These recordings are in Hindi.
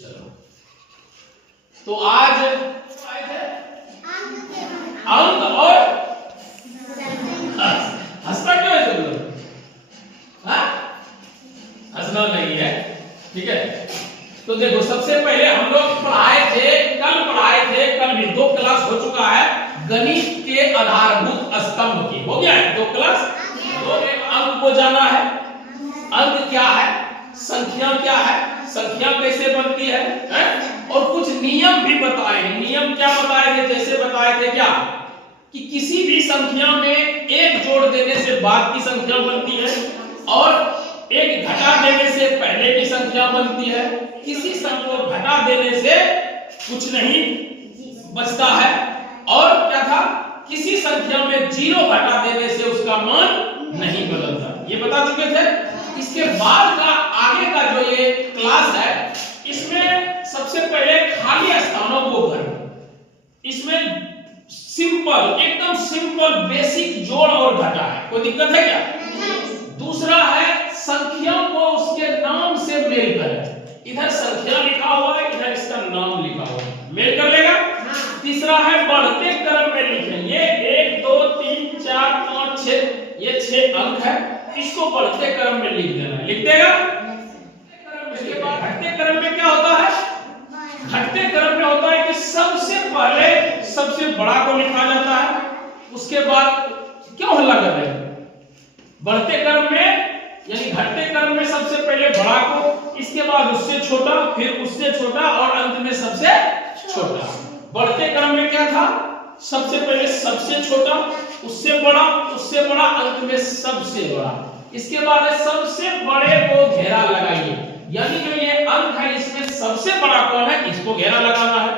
चलो तो आज आए थे अंक और हंसना क्यों है तुम लोग? हंसना नहीं है, ठीक है। तो देखो सबसे पहले हम लोग कल भी 2 क्लास हो चुका है गणित के आधारभूत स्तंभ की, हो गया है 2 क्लास। तो एक अंक को जाना है, अंक क्या है, संख्या क्या है, संख्या कैसे बनती है, और कुछ नियम भी बताए हैं। नियम क्या बताए थे? जैसे बताए थे क्या कि किसी भी संख्या में एक जोड़ देने से बाद की संख्या बनती है और एक घटा देने से पहले की संख्या बनती है। किसी संख्या को घटा देने से कुछ नहीं बचता है, और क्या था, किसी संख्या में 0 घटा देने से उसका मान नहीं बदलता। ये बता चुके थे। इसके बाद का आगे का जो ये क्लास है इसमें सबसे पहले खाली स्थानों को भरो। इसमें सिंपल, एकदम सिंपल बेसिक जोड़ और घटा है, कोई दिक्कत है क्या? दूसरा है संख्या को उसके नाम से मेल करें। इधर संख्या लिखा हुआ है, इधर इसका नाम लिखा हुआ है, मेल कर लेगा। तीसरा है बढ़ते क्रम में लिखें। ये 1 2 3 4 5 6 ये 6 अंक है, इसको बढ़ते क्रम में लिख देना, लिख देगा। इसके बाद घटते क्रम में क्या होता है? घटते क्रम में होता है कि सबसे पहले सबसे बड़ा को लिखा जाता है, उसके बाद क्यों हल्ला कर रहे हैं? बढ़ते क्रम में यानी घटते क्रम में सबसे पहले बड़ा को, इसके बाद उससे छोटा, फिर उससे छोटा और अंत में सबसे छोटा। बढ़ते क्रम में क्या था? सबसे पहले सबसे छोटा, उससे बड़ा, अंत में सबसे बड़ा। इसके बाद सबसे बड़े को घेरा लगाइए, यानी जो ये अंक है इसमें सबसे बड़ा कौन है इसको घेरा लगाना है,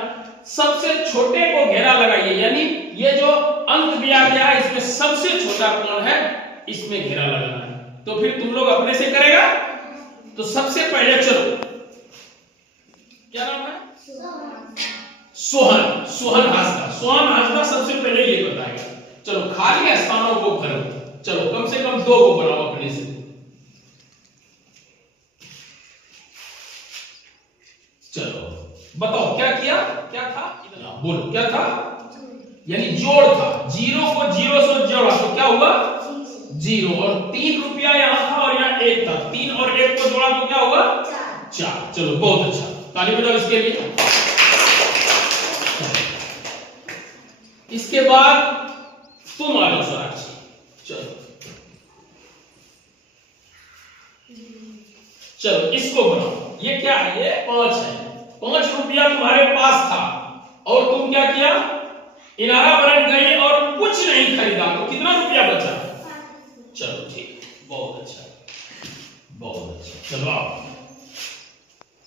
सबसे छोटे को घेरा लगाइए, यानी ये जो अंक दिया गया है इसमें सबसे छोटा कौन है इसमें घेरा लगाना है। तो फिर तुम लोग अपने से करेगा। तो सबसे पहले चलो, क्या नाम है? सोहन हाजदा सबसे पहले ये बताएगा। चलो खाली स्थानों को भरो, चलो कम से कम 2 को बनाओ अपने से। चलो बताओ क्या किया, क्या था? बोलो क्या था? यानी जोड़ था, 0 को 0 से जोड़ा तो क्या हुआ? 0, और 3 रुपया यहां था और यहां 1 था, 3 और 1 को जोड़ा तो क्या हुआ? 4। चलो बहुत अच्छा, ताली बजाओ इसके लिए। इसके बाद तुम आ जाओ साक्षी। चलो इसको बनाओ। ये क्या है? ये 5 है। 5 रुपया तुम्हारे पास था और तुम क्या किया? इनारा ब्रांड गए और कुछ नहीं खरीदा, तो कितना रुपया बचा? चलो ठीक, बहुत अच्छा, बहुत अच्छा। चलो आओ,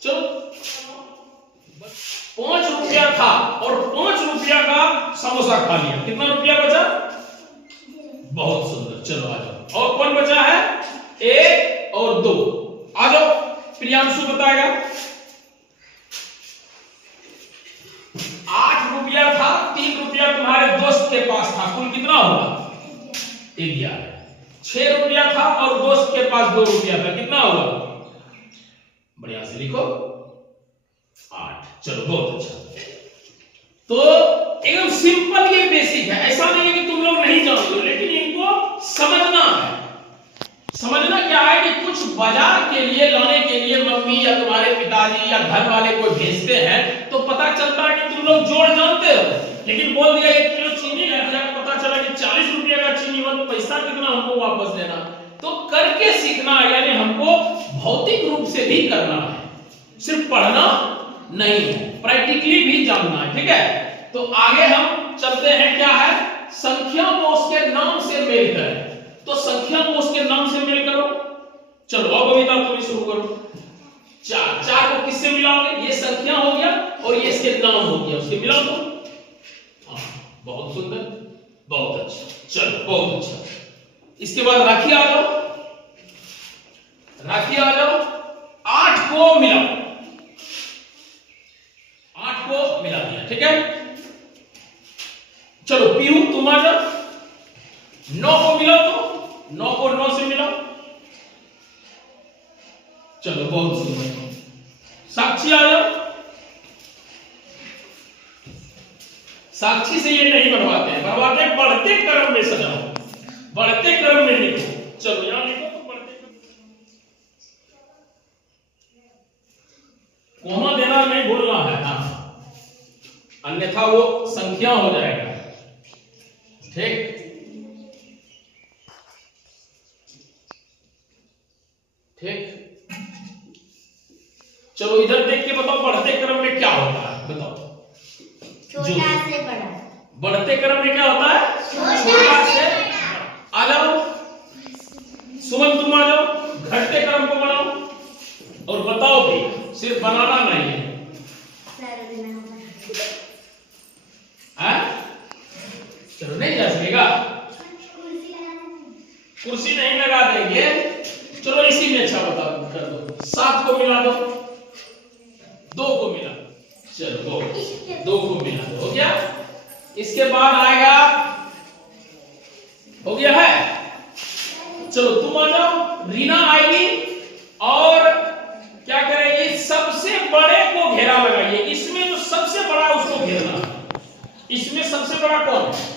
चलो 5 रुपया था और 5 रुपया का समोसा खा लिया, कितना रुपया बचा? बहुत सुंदर। चलो आ जाओ। और कौन बचा है? 1 और 2। आ जाओ, प्रियांशु बताएगा। 8 रुपया था, 3 रुपया तुम्हारे दोस्त के पास था, कुल कितना हुआ? 11। 6 रुपया था और दोस्त के पास 2 रुपया था, कितना हुआ? बढ़िया से लिखो, 8। चलो बहुत अच्छा। तो एकदम सिंपल, ये बेसिक है, ऐसा नहीं है कि तुम लोग नहीं जानते, लेकिन इनको समझना है। समझना क्या है कि कुछ बाजार के लिए लाने के लिए मम्मी या तुम्हारे पिताजी या घर वाले को भेजते हैं तो पता चलता है कि तुम लोग जोड़ जानते हो, लेकिन बोल दिया 1 किलो चीनी ले आया, पता चला कि 40 रुपये का चीनी हो, पैसा कितना हमको वापस देना। तो करके सीखना, यानी हमको भौतिक रूप से भी करना है, सिर्फ पढ़ना नहीं है, प्रैक्टिकली भी जानना है, ठीक है। तो आगे हम चलते हैं, क्या है? संख्या को उसके नाम से मेल करें। तो संख्या को उसके नाम से मेल करो। चलो अब कविता तुम शुरू करो। 4 को किससे मिलाओगे? ये संख्या हो गया और ये इसके नाम हो गया, उसके मिलाओ दो। हाँ बहुत सुंदर, बहुत अच्छा। चलो बहुत अच्छा। इसके बाद राखी आ जाओ, राखी आ जाओ। 8 को मिलाओ, 8 को मिला दिया, ठीक है। चलो पीहू तुम आ जाओ। 9 को मिलाओ, तो 9 को 9 से मिलाओ। चलो बहुत सुंदर। साक्षी आ जाओ। साक्षी से ये नहीं बनवाते हैं, बनवाते हैं बढ़ते क्रम में सजाओ, बढ़ते क्रम में लिखो। चलो यहां लिखो तो बढ़ते कोमा देना नहीं भूलना है। हाँ, अन्यथा वो संख्या हो जाएगा। ठीक, ठीक। चलो इधर देख के बताओ बढ़ते क्रम में क्या होता है, बताओ। छोटा से बड़ा। बढ़ते क्रम में क्या होता है? छोटा से। आ जाओ सुमन, तुम आ जाओ, घटते क्रम को बनाओ और बताओ भी, सिर्फ बनाना नहीं है। चलो नहीं जा सकेगा, कुर्सी नहीं लगा देंगे। चलो इसी में अच्छा बता कर दो, 7 को मिला दो, 2 को मिला, चलो 2 को मिला दो, हो गया। इसके बाद आएगा, हो गया है। चलो तुम आ जाओ, रीना आएगी और क्या करेगी, सबसे बड़े को घेरा लगाइए। इसमें जो सबसे बड़ा उसको घेरना। इसमें सबसे बड़ा कौन है?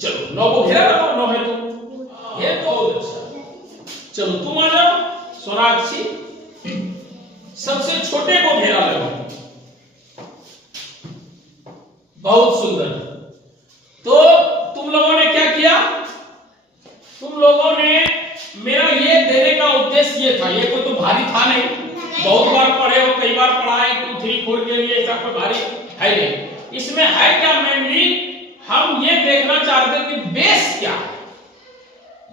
चलो 9 को घेरा लगाओ, 9 है तो ये तो अच्छा। चलो तुम आ जाओ सोनाक्षी, सबसे छोटे को घेरा लगाओ। बहुत सुंदर। तो तुम लोगों ने क्या किया, तुम लोगों ने, मेरा ये देने का उद्देश्य ये था, ये कोई तो भारी था नहीं, बहुत बार पढ़े हो, कई बार पढ़ाए 2, 3, 4 के लिए, ऐसा कोई भारी है नहीं। इसमें है क्या मेनली, हम ये देखना चाहते हैं कि बेस क्या है,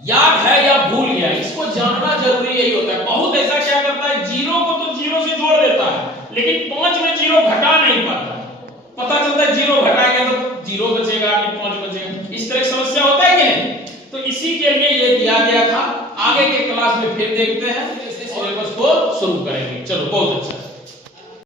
याद है या भूल गया, इसको जानना जरूरी यही होता है। बहुत ऐसा क्या करता है, 0 को तो 0 से जोड़ देता है, लेकिन 5 में 0 घटा नहीं पाता। पता चलता है 0 घटाएगा तो 0 बचेगा कि 5 बचेगा, इस तरह की समस्या होता है कि नहीं। तो इसी के लिए ये दिया गया था। आगे के क्लास में फिर देखते हैं, सिलेबस को शुरू करेंगे। चलो बहुत अच्छा।